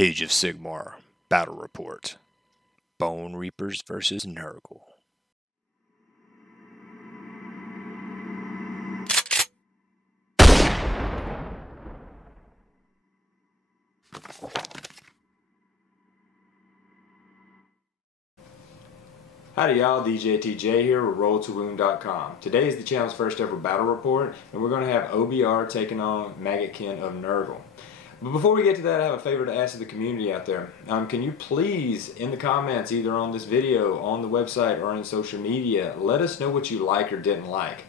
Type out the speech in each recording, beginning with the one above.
Age of Sigmar Battle Report. Bonereapers versus Nurgle. Howdy y'all, JTJ here with RollToWound.com. Today is the channel's first ever battle report, and we're going to have OBR taking on Maggotkin of Nurgle. But before we get to that, I have a favor to ask of the community out there. Can you please, in the comments, either on this video, on the website, or on social media, let us know what you like or didn't like.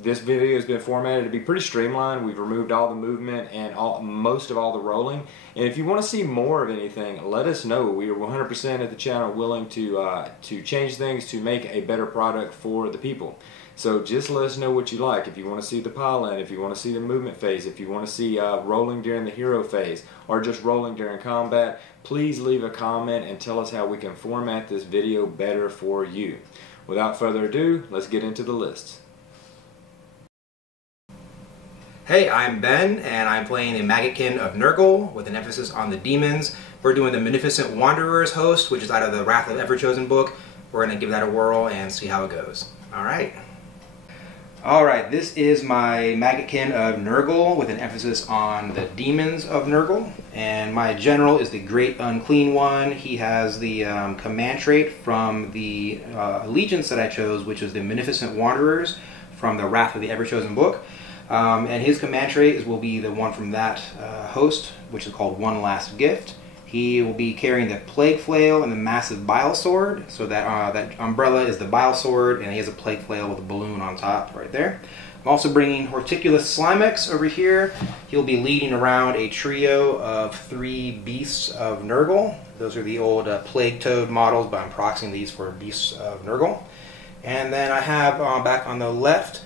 This video has been formatted to be pretty streamlined. We've removed all the movement and most of all the rolling. And if you want to see more of anything, let us know. We are 100% at the channel willing to change things to make a better product for the people. So just let us know what you like. If you want to see the pile-in, if you want to see the movement phase, if you want to see rolling during the hero phase, or just rolling during combat, please leave a comment and tell us how we can format this video better for you. Without further ado, let's get into the lists. Hey, I'm Ben, and I'm playing a Maggotkin of Nurgle with an emphasis on the demons. We're doing the Munificent Wanderers host, which is out of the Wrath of Everchosen book. We're going to give that a whirl and see how it goes. Alright, this is my Maggotkin of Nurgle with an emphasis on the demons of Nurgle. And my general is the Great Unclean One. He has the command trait from the allegiance that I chose, which is the Munificent Wanderers from the Wrath of the Everchosen book. And his command trait will be the one from that host, which is called One Last Gift. He will be carrying the Plague Flail and the Massive Bile Sword. So that umbrella is the Bile Sword, and he has a Plague Flail with a balloon on top right there. I'm also bringing Horticulus Slimex over here. He'll be leading around a trio of 3 Beasts of Nurgle. Those are the old Plague Toad models, but I'm proxying these for Beasts of Nurgle. And then I have back on the left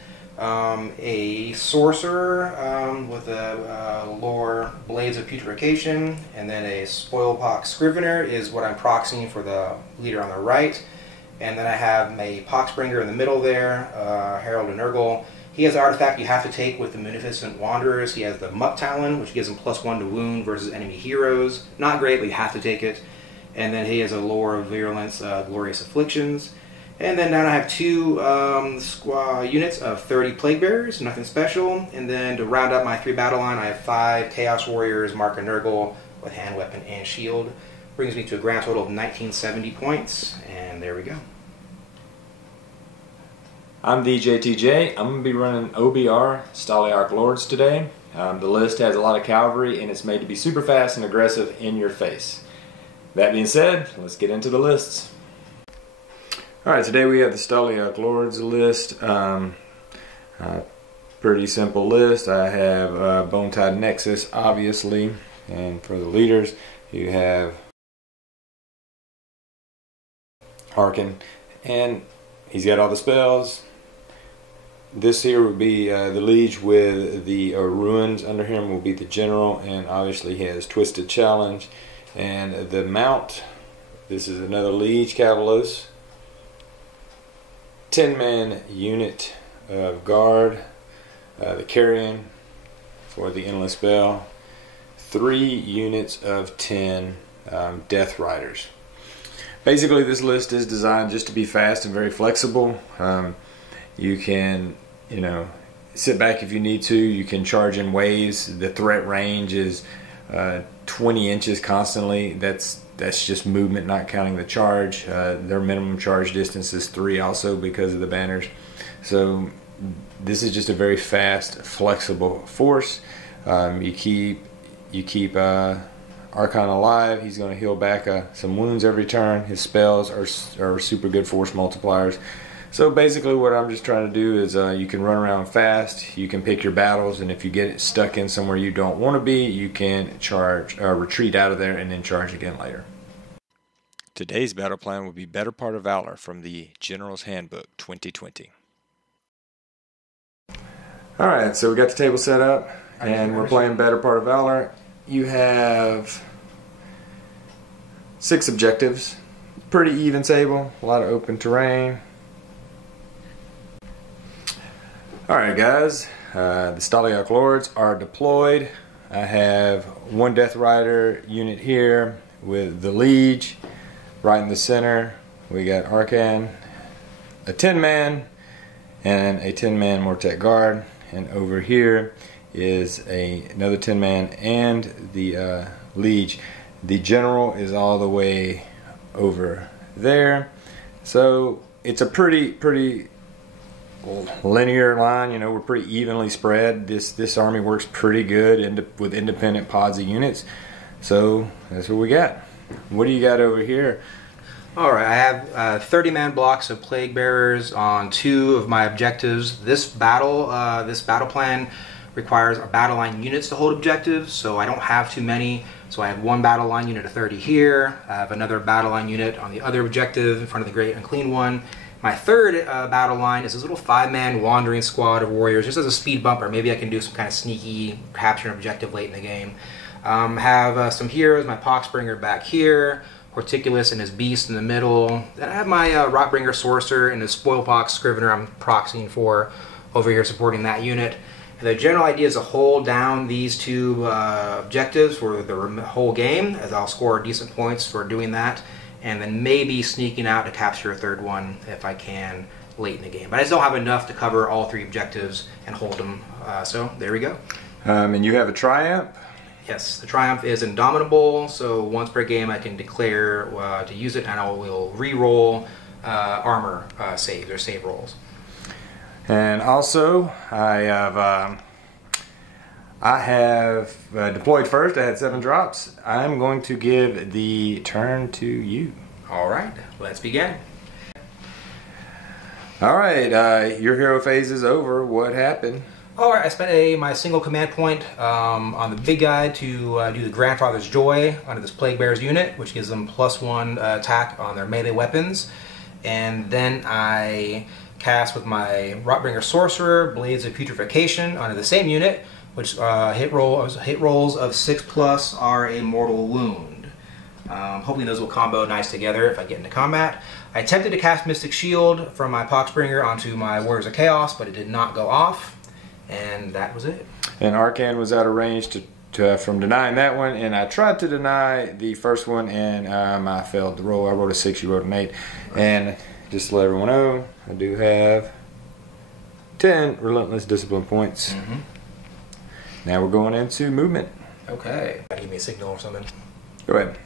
a sorcerer with a lore Blades of Putrefaction, and then a Spoilpox Scrivener is what I'm proxying for the leader on the right. And then I have a Poxbringer in the middle there, Herald of Nurgle. He has an artifact you have to take with the Munificent Wanderers. He has the Muck Talon, which gives him +1 to wound versus enemy heroes. Not great, but you have to take it. And then he has a lore of Virulence, Glorious Afflictions. And then down I have 2 units of 30 Plague Bearers, nothing special. And then to round up my 3 battle line, I have 5 Chaos Warriors, Mark of Nurgle, with hand weapon and shield. Brings me to a grand total of 1970 points, and there we go. I'm JTJ. I'm going to be running OBR Stalliarch Lords today. The list has a lot of cavalry, and it's made to be super fast and aggressive in your face. That being said, let's get into the lists. Alright, today we have the Stoliak Lords list. Pretty simple list. I have Bone-Tied Nexus, obviously, and for the leaders you have Harkin, and he's got all the spells. This here would be the liege with the ruins under him will be the general, and obviously he has Twisted Challenge. And the mount, this is another liege Cavalos. 10-man unit of guard, the carrion for the Endless Bell, 3 units of 10 Death Riders. Basically, this list is designed just to be fast and very flexible. You can, sit back if you need to. You can charge in waves. The threat range is 20 inches constantly. That's just movement, not counting the charge. Their minimum charge distance is 3 also because of the banners. So this is just a very fast, flexible force. You keep Archon alive. He's going to heal back some wounds every turn. His spells are super good force multipliers. So basically what I'm just trying to do is you can run around fast, you can pick your battles, and if you get stuck in somewhere you don't want to be, you can retreat out of there and then charge again later. Today's battle plan will be Better Part of Valour from the General's Handbook 2020. Alright, so we got the table set up, and we're playing Better Part of Valour. You have 6 objectives, pretty even table, a lot of open terrain. Alright guys, the Stoliak Lords are deployed. I have one Death Rider unit here with the Liege right in the center. We got Arcan, a 10-man, and a 10-man Mortek Guard. And over here is another 10-man and the Liege. The General is all the way over there. So it's a pretty linear line. You know, we're pretty evenly spread. This army works pretty good with independent pods of units. So that's what we got. What do you got over here? Alright, I have 30-man blocks of Plague Bearers on 2 of my objectives. This battle plan requires our battle line units to hold objectives, so I don't have too many. So I have one battle line unit of 30 here. I have another battle line unit on the other objective in front of the Great Unclean One. My third battle line is this little 5-man wandering squad of warriors, just as a speed bumper. Maybe I can do some kind of sneaky capture an objective late in the game. Have some heroes, my Poxbringer back here, Horticulus and his beast in the middle. Then I have my Rotbringer Sorcerer and his Spoilpox Scrivener I'm proxying for over here supporting that unit. And the general idea is to hold down these 2 objectives for the whole game, as I'll score decent points for doing that, and then maybe sneaking out to capture a third one if I can late in the game. But I still have enough to cover all 3 objectives and hold them, so there we go. And you have a Triumph? Yes, the Triumph is indomitable, so once per game I can declare to use it, and I will re-roll armor saves or save rolls. And also, I have deployed first. I had 7 drops. I'm going to give the turn to you. All right, let's begin. All right, your hero phase is over. What happened? Alright, I spent my single command point on the big guy to do the Grandfather's Joy under this Plague Bearers unit, which gives them +1 attack on their melee weapons. And then I cast with my Rotbringer Sorcerer, Blades of Putrefaction onto the same unit, which hit rolls of 6+ are a mortal wound. Hoping those will combo nice together if I get into combat. I attempted to cast Mystic Shield from my Poxbringer onto my Warriors of Chaos, but it did not go off. And that was it. And Arcan was out of range from denying that one, and I tried to deny the first one, and I failed the roll. I rolled a 6, you rolled an 8. And just to let everyone know, I do have 10 Relentless Discipline points. Now we're going into movement. Okay. Give me a signal or something. Go ahead.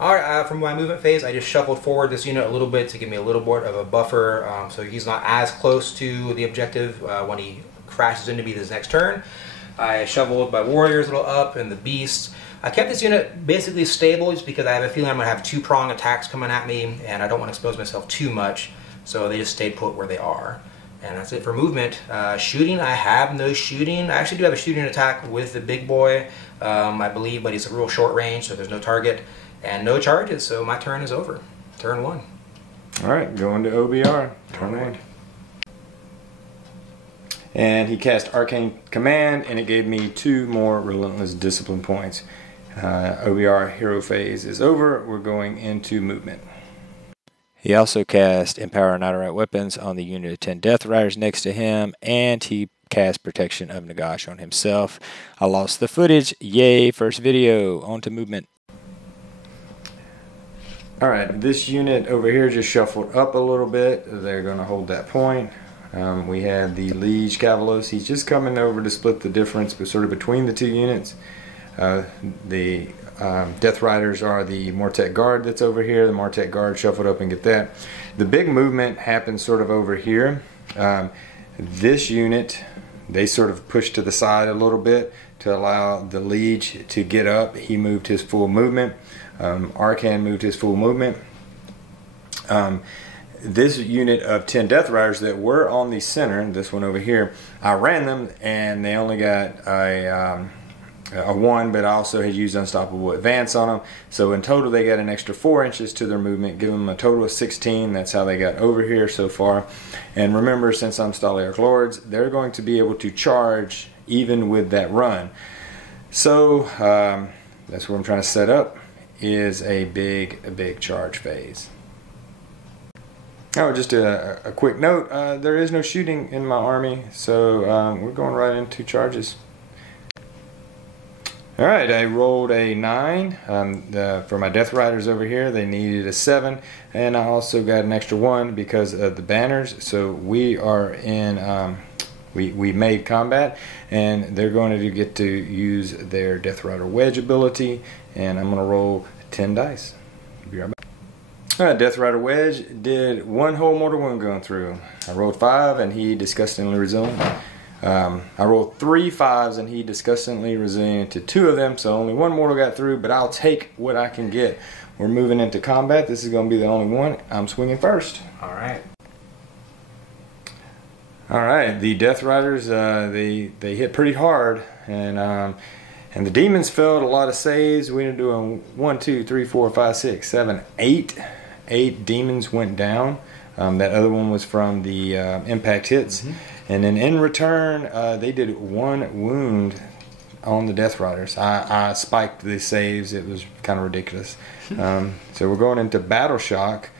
Alright, from my movement phase, I just shuffled forward this unit a little bit to give me a little bit of a buffer, so he's not as close to the objective when he crashes into me this next turn. I shoveled my warriors a little up and the beasts. I kept this unit basically stable just because I have a feeling I'm going to have 2-prong attacks coming at me and I don't want to expose myself too much, so they just stayed put where they are. And that's it for movement. Shooting, I have no shooting. I actually do have a shooting attack with the big boy, I believe, but he's a real short range, so there's no target. And no charges, so my turn is over. Turn 1. Alright, going to OBR. Turn 1. And he cast Arcane Command, and it gave me 2 more Relentless Discipline points. OBR hero phase is over. We're going into movement. He also cast Empower Nighterite Weapons on the unit of 10 Death Riders next to him, and he cast Protection of Nagash on himself. I lost the footage. Yay, first video. On to movement. Alright, this unit over here just shuffled up a little bit. They're going to hold that point. We had the Liege Cavalos. He's just coming over to split the difference sort of between the 2 units. The Death Riders are the Mortek Guard that's over here. The Mortek Guard shuffled up and get that. The big movement happens sort of over here. This unit, they sort of pushed to the side a little bit to allow the Liege to get up. He moved his full movement. Arcan moved his full movement. This unit of 10 Death Riders that were on the center, this one over here, I ran them and they only got a 1, but I also had used Unstoppable Advance on them. So in total they got an extra 4 inches to their movement, give them a total of 16. That's how they got over here so far. And remember, since I'm Stalliarch Lords, they're going to be able to charge even with that run. So that's what I'm trying to set up, is a big charge phase. Oh, just a quick note, there is no shooting in my army, so we're going right into charges. All right, I rolled a 9 for my Death Riders over here. They needed a 7, and I also got an extra 1 because of the banners. So we are in we made combat, and they're going to get to use their Death Rider Wedge ability, and I'm going to roll 10 dice. Be right back. All right, Death Rider Wedge did 1 whole mortal wound going through. I rolled 5, and he disgustingly resilient. I rolled 3 5s, and he disgustingly resilient to 2 of them, so only 1 mortal got through, but I'll take what I can get. We're moving into combat. This is going to be the only one. I'm swinging first. All right. All right, the Death Riders, they hit pretty hard, and the demons failed a lot of saves. We ended up doing 1, 2, 3, 4, 5, 6, 7, 8. 8 demons went down. That other one was from the impact hits. And then in return, they did 1 wound on the Death Riders. I spiked the saves. It was kind of ridiculous. So we're going into Battle Shock,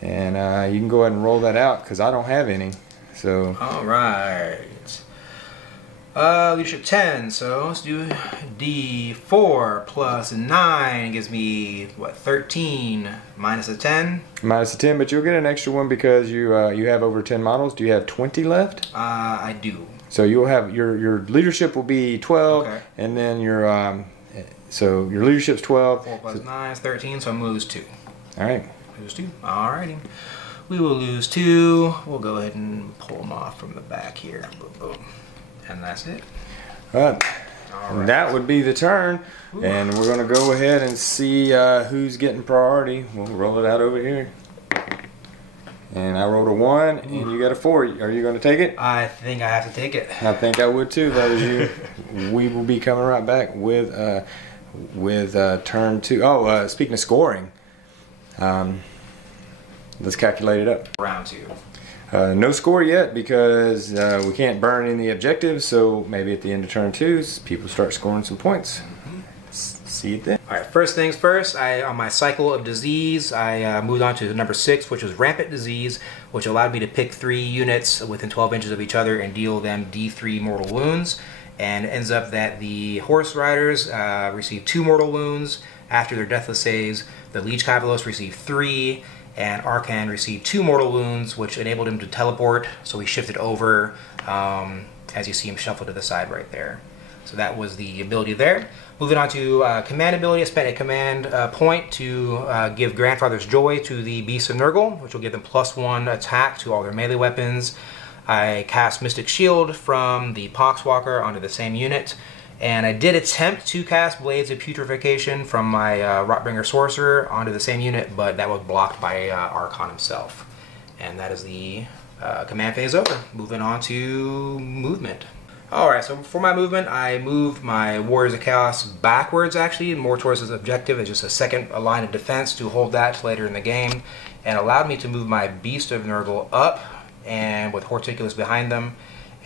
and you can go ahead and roll that out because I don't have any. So. All right. Leadership 10. So let's do D4 plus 9 gives me what, 13 minus a 10. Minus a 10, but you'll get an extra 1 because you have over 10 models. Do you have 20 left? I do. So you'll have your leadership will be 12, okay. And then your leadership's 12. 4 plus 9 is 13, so I'm gonna lose 2. All right. Lose 2. Alrighty. We will lose 2. We'll go ahead and pull them off from the back here. Boom, boom. And that's it. All right. That would be the turn. Ooh. And we're going to go ahead and see who's getting priority. We'll roll it out over here. And I rolled a 1, and you got a 4. Are you going to take it? I think I have to take it. I think I would too, if that was you. We will be coming right back with turn 2. Oh, speaking of scoring, let's calculate it up. Round 2. No score yet because we can't burn any objectives, so maybe at the end of turn 2, people start scoring some points. See you then. Alright, first things first, on my cycle of disease, I moved on to number 6, which was Rampant Disease, which allowed me to pick 3 units within 12 inches of each other and deal them D3 mortal wounds. And it ends up that the Horse Riders receive 2 mortal wounds after their deathless saves, the Leech Cavalos receive 3, and Arcan received 2 mortal wounds, which enabled him to teleport, so he shifted over, as you see him shuffle to the side right there. So that was the ability there. Moving on to command ability, I spent a command point to give Grandfather's Joy to the Beasts of Nurgle, which will give them +1 attack to all their melee weapons. I cast Mystic Shield from the Poxwalker onto the same unit. And I did attempt to cast Blades of Putrefaction from my Rotbringer Sorcerer onto the same unit, but that was blocked by Archon himself. And that is the command phase over. Moving on to movement. Alright, so for my movement, I moved my Warriors of Chaos backwards, actually, more towards his objective. It's just a second line of defense to hold that later in the game, and allowed me to move my Beast of Nurgle up, and with Horticulus behind them.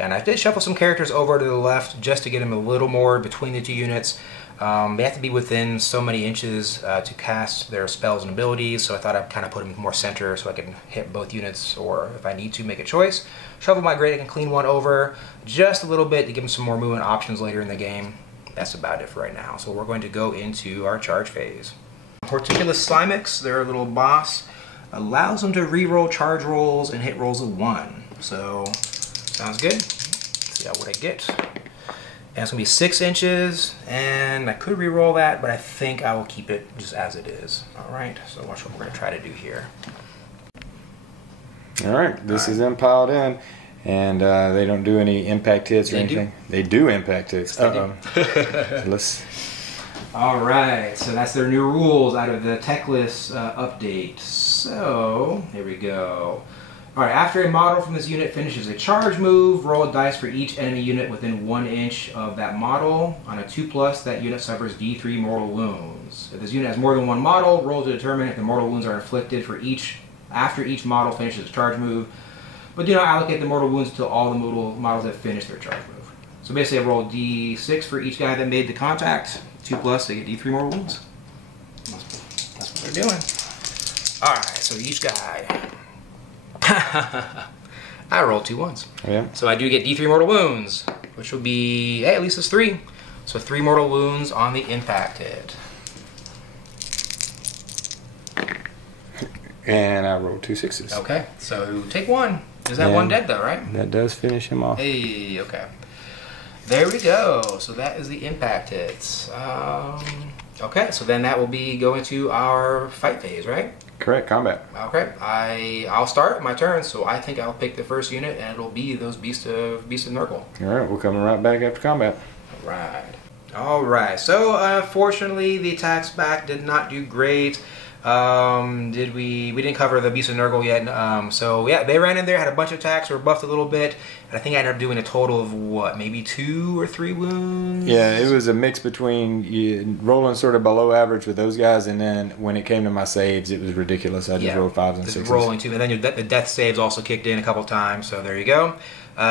And I did shuffle some characters over to the left just to get them a little more between the 2 units. They have to be within so many inches to cast their spells and abilities, so I thought I'd kind of put them more center so I can hit both units, or if I need to, make a choice. Shuffle my Great and Clean one over just a little bit to give them some more movement options later in the game. That's about it for right now. So we're going to go into our charge phase. Horticulus Slimix, their little boss, allows them to reroll charge rolls and hit rolls of 1. So sounds good. Let's see what I get. And it's going to be 6 inches, and I could re-roll that, but I think I will keep it just as it is. Alright, so watch what we're going to try to do here. Alright, this is them piled in, and they don't do any impact hits or anything. They do impact hits. Let's. Alright, so that's their new rules out of the Techless update. So, here we go. Alright, after a model from this unit finishes a charge move, roll a dice for each enemy unit within 1 inch of that model. On a 2+, that unit suffers D3 mortal wounds. If this unit has more than 1 model, roll to determine if the mortal wounds are inflicted for after each model finishes a charge move. But do not allocate the mortal wounds until all the models have finished their charge move. So basically I roll D6 for each guy that made the contact. 2+, they get D3 mortal wounds. That's what they're doing. Alright, so each guy... I rolled 2 1s. Yeah. So I do get D3 mortal wounds, which will be, hey, at least it's 3. So 3 mortal wounds on the impacted. And I rolled 2 6s. Okay, so take 1. Is that 1 dead though, right? That does finish him off. Hey, okay. There we go. So that is the impact hits. Okay, so then that will be going to our fight phase, right? Correct, combat. Okay, I'll start my turn, so I think I'll pick the first unit, and it'll be those Beasts of Nurgle. All right, we're coming right back after combat. All right. So unfortunately, the attacks back did not do great. We didn't cover the Beast of Nurgle yet. So yeah, they ran in there, had a bunch of attacks, were buffed a little bit, and I think I ended up doing a total of what, maybe 2 or 3 wounds. Yeah, it was a mix between rolling sort of below average with those guys, and then when it came to my saves, it was ridiculous. I just rolled 5s and 6s. Rolling too, and then the death saves also kicked in a couple times. So there you go.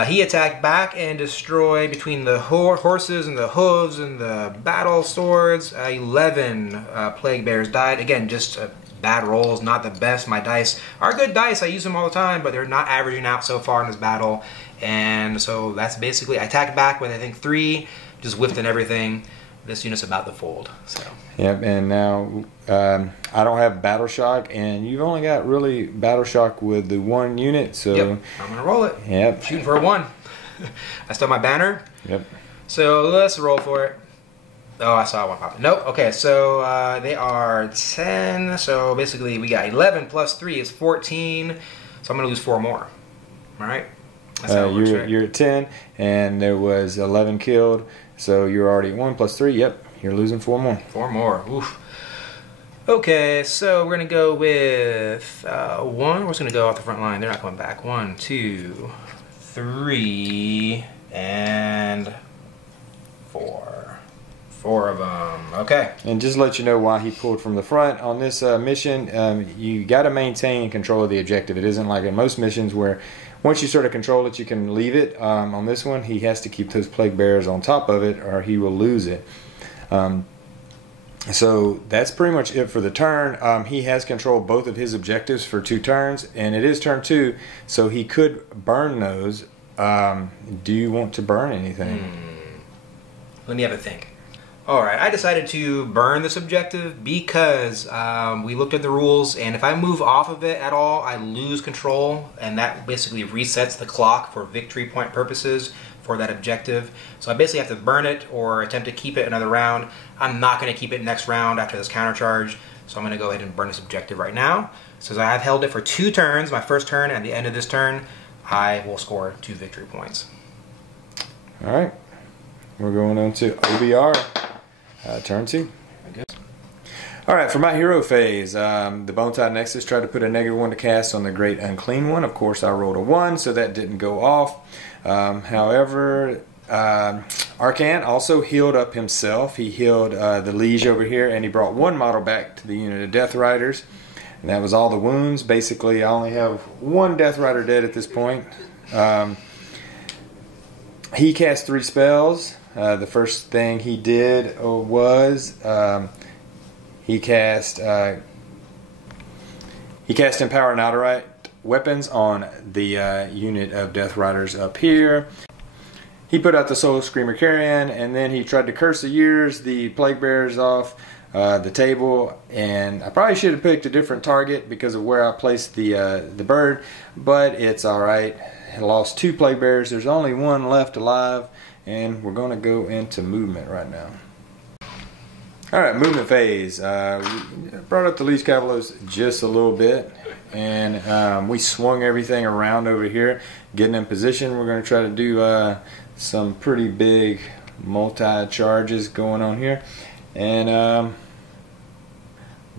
He attacked back and destroyed between the horses and the hooves and the battle swords. 11 plague bears died. Again, just bad rolls, not the best. My dice are good dice. I use them all the time, but they're not averaging out so far in this battle. And so that's basically, I attacked back with I think 3, just whiffed and everything. This unit's about to fold. So. Yep, and now I don't have Battle Shock, and you've only got really Battle Shock with the 1 unit, so... Yep, I'm going to roll it. Yep. Shooting for a 1. I still have my banner. Yep. So let's roll for it. Oh, I saw 1 pop. Nope. Okay, so they are 10. So basically we got 11 plus 3 is 14. So I'm going to lose 4 more. All right? That's how it works, right? You're at 10, and there was 11 killed. So you're already at 1 plus 3. Yep, you're losing 4 more. 4 more. Oof. Okay, so we're going to go with 1. We're just going to go off the front line. They're not coming back. 1, 2, 3, and 4. 4 of them. Okay. And just to let you know why he pulled from the front on this mission, you got to maintain control of the objective. It isn't like in most missions where once you sort of control it, you can leave it. On this one, he has to keep those plague bears on top of it, or he will lose it. So that's pretty much it for the turn. He has control of both of his objectives for 2 turns, and it is turn 2, so he could burn those. Do you want to burn anything? Let me have a think. Alright, I decided to burn this objective because we looked at the rules, and if I move off of it at all, I lose control, and that basically resets the clock for victory point purposes for that objective. So I basically have to burn it or attempt to keep it another round. I'm not going to keep it next round after this counter charge, so I'm going to go ahead and burn this objective right now. So I have held it for 2 turns, my first turn, and at the end of this turn, I will score 2 victory points. Alright, we're going on to OBR. Turn 2. Alright, for my hero phase, the Bone-Tied Nexus tried to put a -1 to cast on the Great Unclean One. Of course, I rolled a 1, so that didn't go off. However, Arcan also healed up himself. He healed the Liege over here, and he brought 1 model back to the unit of Death Riders. And that was all the wounds. Basically, I only have 1 Death Rider dead at this point. He cast 3 spells. The first thing he did was he cast Empower Netherite weapons on the unit of Death Riders up here. He put out the Soul Screamer Carrion, and then he tried to curse the years, the Plague Bearers off the table, and I probably should have picked a different target because of where I placed the bird, but it's alright. I lost 2 Plague Bearers. There's only 1 left alive. And we're going to go into movement right now. Alright, movement phase. We brought up the Liege Cavalos just a little bit. And we swung everything around over here. Getting in position. We're going to try to do some pretty big multi-charges going on here. And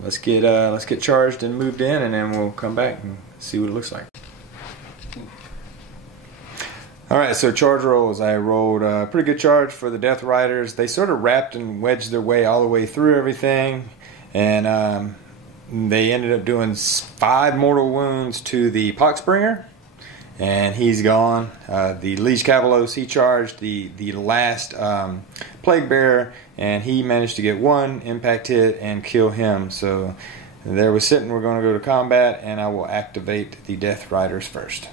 let's get charged and moved in. And then we'll come back and see what it looks like. Alright, so charge rolls. I rolled a pretty good charge for the Death Riders. They sort of wrapped and wedged their way all the way through everything. And they ended up doing 5 mortal wounds to the Poxbringer. And he's gone. The Liege Cavalos, he charged the last Plague Bearer. And he managed to get 1 impact hit and kill him. So there we're sitting. We're going to go to combat. And I will activate the Death Riders first.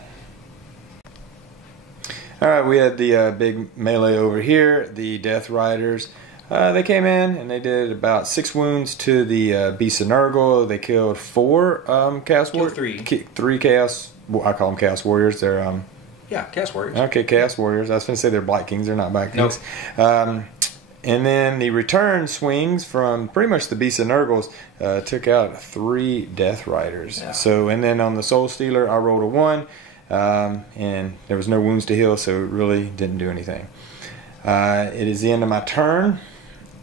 Alright, we had the big melee over here, the Death Riders. They came in and they did about 6 wounds to the Beast of Nurgle. They killed 4 Chaos Warriors. 3 Chaos, I call them Chaos Warriors. They're yeah, Chaos Warriors. Okay, Chaos Warriors. I was going to say they're Black Kings. They're not Black Kings. Nope. And then the return swings from pretty much the Beast of Nurgles took out 3 Death Riders. Yeah. So, and then on the Soul Stealer, I rolled a 1, and there was no wounds to heal, so it really didn't do anything. It is the end of my turn,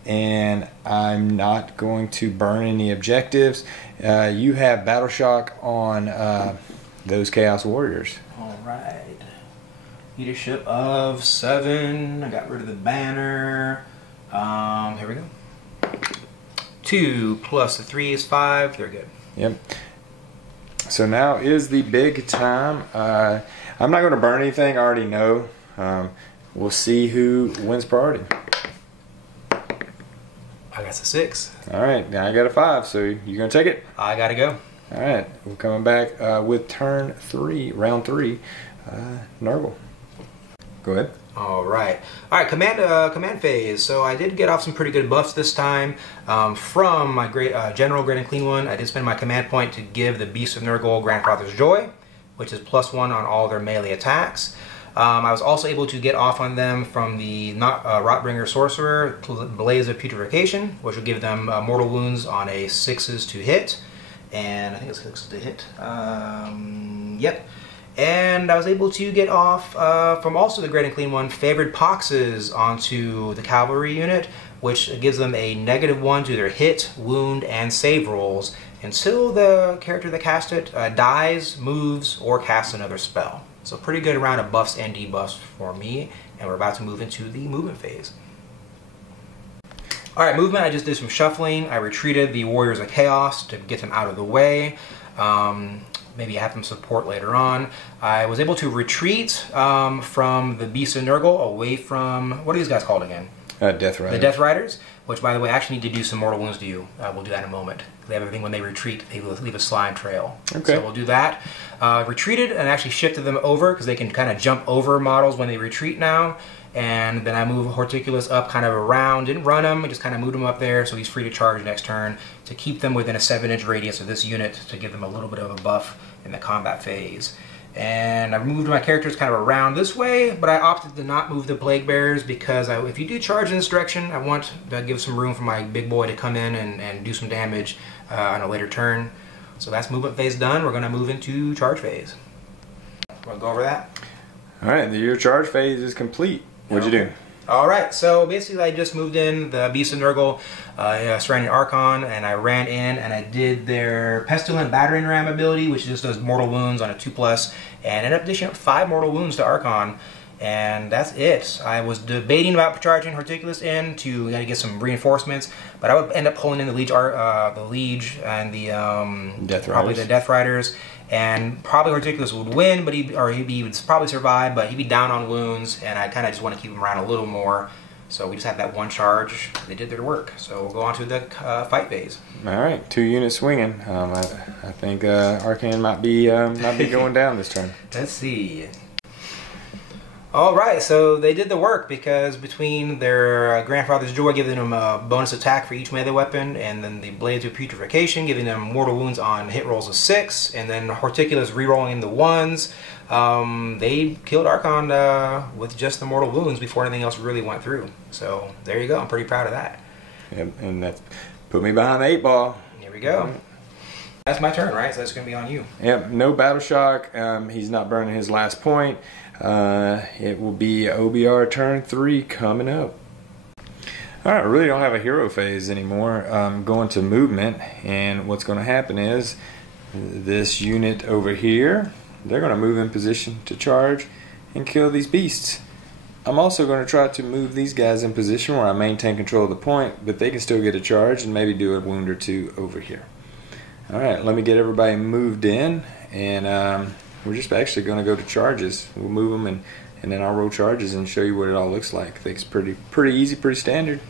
and I'm not going to burn any objectives. You have Battle Shock on those Chaos Warriors. All right. Leadership of 7. I got rid of the banner. Here we go. 2 plus the 3 is 5. They're good. Yep. So now is the big time. I'm not going to burn anything. I already know. We'll see who wins priority. I got a 6. All right. Now I got a 5. So you going to take it? I got to go. All right. We're coming back with turn 3, round 3. Nurgle. Go ahead. All right. Command phase. So I did get off some pretty good buffs this time from my great General Great and Clean one. I did spend my command point to give the Beast of Nurgle Grandfather's Joy, which is +1 on all their melee attacks. I was also able to get off on them from the Rotbringer Sorcerer Blaze of Putrefaction, which will give them mortal wounds on a 6s to hit, and I think it's 6s to hit. Yep. And I was able to get off from also the Great and Clean one, Favored Poxes onto the Cavalry unit, which gives them a -1 to their hit, wound, and save rolls until the character that cast it dies, moves, or casts another spell. So pretty good round of buffs and debuffs for me, and we're about to move into the movement phase. Alright, movement, I just did some shuffling. I retreated the Warriors of Chaos to get them out of the way. Maybe have them support later on. I was able to retreat from the Beast of Nurgle away from, what are these guys called again? Death Riders. The Death Riders, which by the way, I actually need to do some mortal wounds to you. We'll do that in a moment. They have everything when they retreat, they leave a slime trail. Okay. So we'll do that. Retreated and actually shifted them over because they can kind of jump over models when they retreat now. And then I move Horticulus up kind of around, didn't run him, I just kind of moved him up there so he's free to charge next turn to keep them within a 7-inch radius of this unit to give them a little bit of a buff in the combat phase. And I moved my characters kind of around this way, but I opted to not move the Plague Bearers because if you do charge in this direction, I want to give some room for my big boy to come in and do some damage on a later turn. So that's movement phase done. We're going to move into charge phase. Want to go over that? Alright, your charge phase is complete. What'd you do? Alright, so basically I just moved in the Beast of Nurgle, surrounding Archon, and I ran in and I did their Pestilent Battering Ram ability, which just does mortal wounds on a 2+, and ended up dishing up 5 mortal wounds to Archon, and that's it. I was debating about charging Horticulus in to get some reinforcements, but I would end up pulling in the Liege and the probably the Death Riders. And probably Horticulus would win, but he would probably survive, but he'd be down on wounds, and I kind of just want to keep him around a little more. So we just had that one charge. They did their work. So we'll go on to the fight phase. All right, 2 units swinging. I think Arcane might be going down this turn. Let's see. Alright, so they did the work because between their Grandfather's Joy giving them a bonus attack for each melee weapon, and then the Blades of Putrefaction giving them mortal wounds on hit rolls of 6, and then Horticulus rerolling the 1s, they killed Archon with just the mortal wounds before anything else really went through. So there you go, I'm pretty proud of that. Yep, and that put me behind the 8 ball. Here we go. That's my turn, right? So that's going to be on you. Yep, no Battle Shock. He's not burning his last point. It will be OBR turn 3 coming up. Alright, I really don't have a hero phase anymore. I'm going to movement, and what's going to happen is this unit over here, they're going to move in position to charge and kill these beasts. I'm also going to try to move these guys in position where I maintain control of the point, but they can still get a charge and maybe do a wound or 2 over here. Alright, let me get everybody moved in, and we're just actually going to go to charges. We'll move them, and then I'll roll charges and show you what it all looks like. I think it's pretty easy, pretty standard.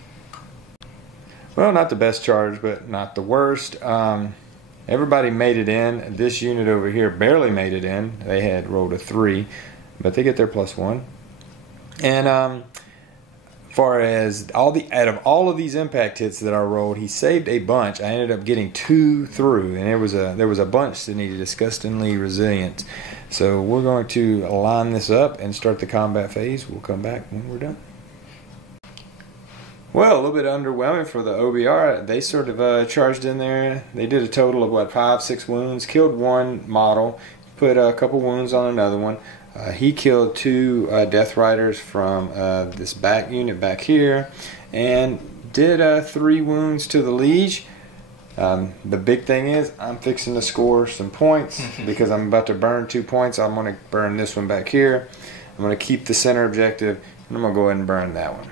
Well, not the best charge, but not the worst. Everybody made it in. This unit over here barely made it in. They had rolled a 3, but they get their +1. And far as out of all of these impact hits that I rolled, he saved a bunch. I ended up getting 2 through, and there was a bunch that needed disgustingly resilient. So we're going to line this up and start the combat phase. We'll come back when we're done. Well, a little bit underwhelming for the OBR. They sort of charged in there. They did a total of, 5-6 wounds, killed one model, put a couple wounds on another one. He killed 2 Death Riders from this back unit back here, and did 3 wounds to the Liege. The big thing is I'm fixing to score some points because I'm about to burn 2 points. I'm going to burn this one back here. I'm going to keep the center objective, and I'm going to go ahead and burn that one.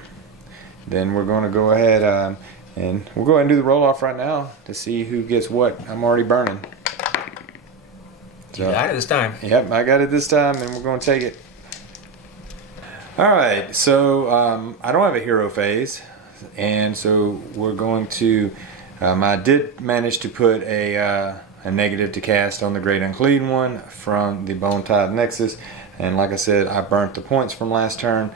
Then we're going to go ahead and we'll go ahead and do the roll-off right now to see who gets what. I'm already burning. So, you got it this time. Yep, I got it this time, and we're going to take it. Alright, so I don't have a hero phase, and so we're going to... I did manage to put a negative to cast on the Great Unclean one from the Bone-Tied Nexus, and like I said, I burnt the points from last turn.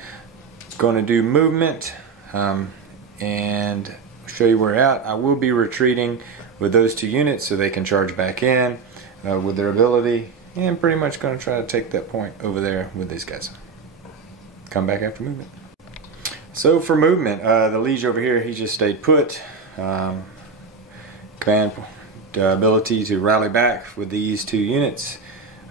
Going to do movement, and show you where we're at. I will be retreating with those 2 units so they can charge back in with their ability, and pretty much going to try to take that point over there with these guys. Come back after movement. So for movement, the Liege over here, he just stayed put. Command ability to rally back with these 2 units.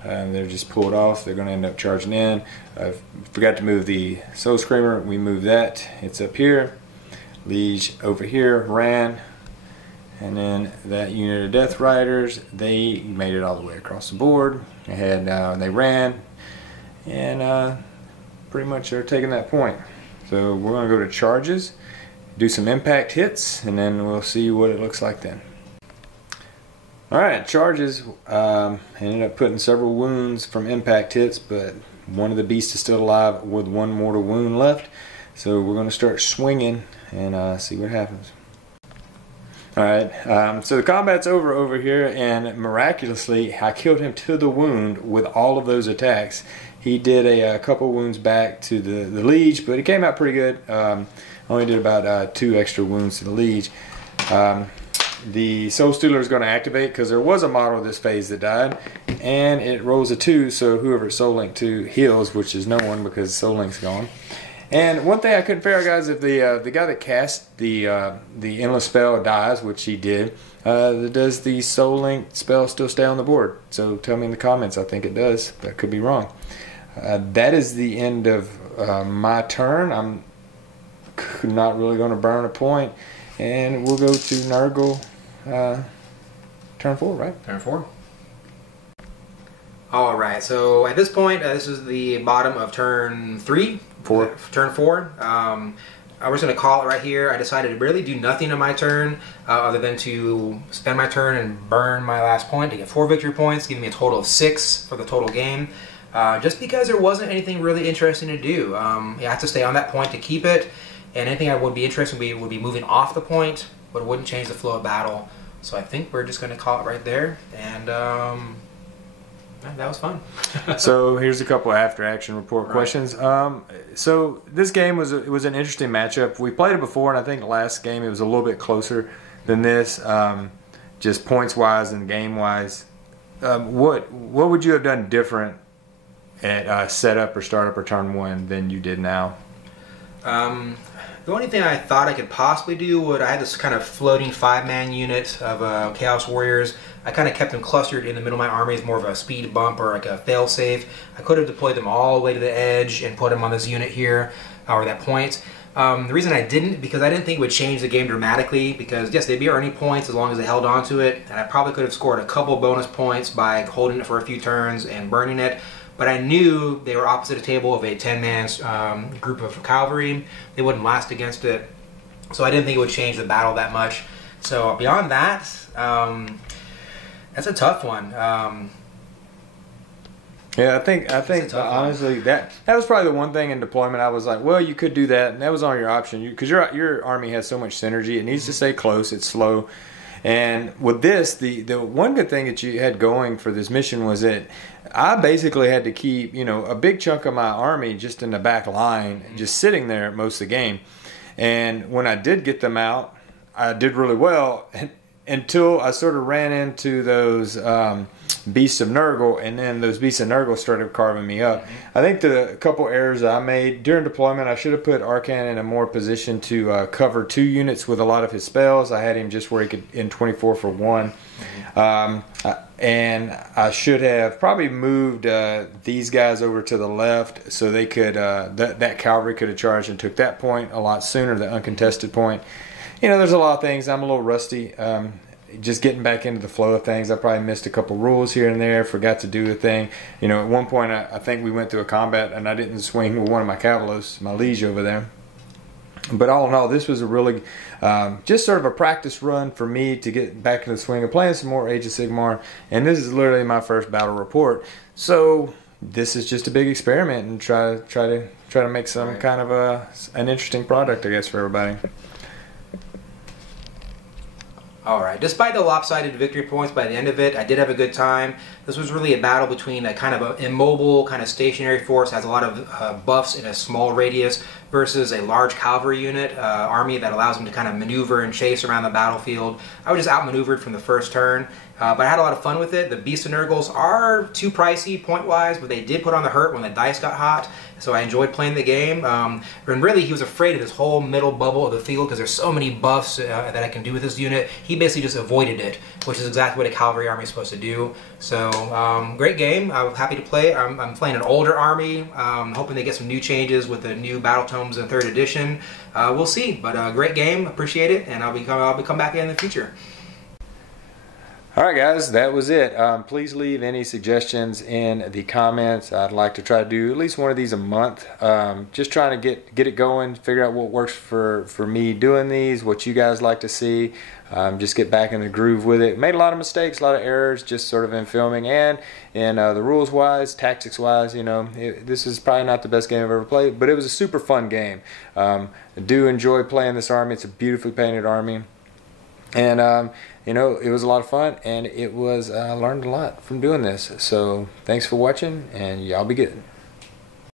They're just pulled off. They're going to end up charging in. I forgot to move the Soul Screamer. We moved that. It's up here. Liege over here ran. And then that unit of Death Riders, they made it all the way across the board. They ran. And pretty much are taking that point. So we're going to go to charges, do some impact hits, and then we'll see what it looks like then. Alright, charges. Ended up putting several wounds from impact hits, but one of the beasts is still alive with 1 mortal wound left. So we're going to start swinging and see what happens. Alright, so the combat's over here, and miraculously I killed him to the wound with all of those attacks. He did a couple wounds back to the Liege, but it came out pretty good. Only did about 2 extra wounds to the Liege. The Soul Stealer is going to activate because there was a model of this phase that died, and it rolls a 2, so whoever Soul Link to heals, which is no one because Soul Link's gone. And one thing I couldn't figure out, guys, if the guy that cast the Endless Spell dies, which he did, does the Soul Link spell still stay on the board? So tell me in the comments. I think it does, but I could be wrong. That is the end of my turn. I'm not really going to burn a point, and we'll go to Nurgle. Turn 4, right? Turn 4. Alright, so at this point, this is the bottom of turn 3. 4. Turn 4. I'm just going to call it right here. I decided to really do nothing on my turn other than to spend my turn and burn my last point to get 4 victory points, giving me a total of 6 for the total game. Just because there wasn't anything really interesting to do. You have to stay on that point to keep it, and anything that would be interesting would be moving off the point, but it wouldn't change the flow of battle. So I think we're just going to call it right there, and that was fun. So here's a couple after action report questions. So this game was an interesting matchup. We played it before, and I think the last game it was a little bit closer than this, just points wise and game wise. What would you have done different at setup or startup or turn 1 than you did now? The only thing I thought I could possibly do I had this kind of floating 5-man unit of Chaos Warriors. I kind of kept them clustered in the middle of my army as more of a speed bump or like a fail-safe. I could have deployed them all the way to the edge and put them on this unit here, or that point. The reason I didn't, because I didn't think it would change the game dramatically, because yes, they'd be earning points as long as they held on to it, and I probably could have scored a couple bonus points by holding it for a few turns and burning it. But I knew they were opposite a table of a 10-man group of cavalry. They wouldn't last against it. So I didn't think it would change the battle that much. So beyond that, that's a tough one. Yeah, I think honestly that was probably the one thing in deployment I was like, well, you could do that, and that was on your option because your army has so much synergy. It needs to stay close. It's slow. And with this, the one good thing that you had going for this mission was that I basically had to keep, you know, a big chunk of my army just in the back line, just sitting there most of the game. And when I did get them out, I did really well until I sort of ran into those Beasts of Nurgle, and then those Beasts of Nurgle started carving me up. I think the couple errors I made during deployment, I should have put Arcan in a more position to cover 2 units with a lot of his spells. I had him just where he could in 24 for 1. And I should have probably moved these guys over to the left so they could that cavalry could have charged and took that point a lot sooner, the uncontested point. You know, there's a lot of things. I'm a little rusty. Just getting back into the flow of things. I probably missed a couple rules here and there, forgot to do a thing. You know, at one point I think we went through a combat and I didn't swing with one of my cavalos, my liege over there. But all in all, this was a really just sort of a practice run for me to get back in the swing of playing some more Age of Sigmar. And this is literally my first battle report. So this is just a big experiment and try to make some kind of an interesting product, I guess, for everybody. Alright, despite the lopsided victory points by the end of it, I did have a good time. This was really a battle between a kind of an immobile, kind of stationary force, has a lot of buffs in a small radius, versus a large cavalry unit, army that allows them to kind of maneuver and chase around the battlefield. I was just outmaneuvered from the first turn, but I had a lot of fun with it. The Beasts of Nurgles are too pricey point-wise, but they did put on the hurt when the dice got hot, so I enjoyed playing the game. And really, he was afraid of this whole middle bubble of the field because there's so many buffs that I can do with this unit. He basically just avoided it, which is exactly what a cavalry army is supposed to do. So, great game. I was happy to play. I'm playing an older army, hoping they get some new changes with the new battle tomes in 3rd edition. We'll see, but great game. Appreciate it, and I'll be come back in the future. All right, guys, that was it. Please leave any suggestions in the comments. I'd like to try to do at least one of these a month. Just trying to get it going, figure out what works for me doing these, what you guys like to see. Just get back in the groove with it. Made a lot of mistakes, a lot of errors, just sort of in filming and in the rules-wise, tactics-wise. You know, this is probably not the best game I've ever played, but it was a super fun game. I do enjoy playing this army. It's a beautifully painted army. And, you know, it was a lot of fun, and it was, I learned a lot from doing this. So thanks for watching, and y'all be good.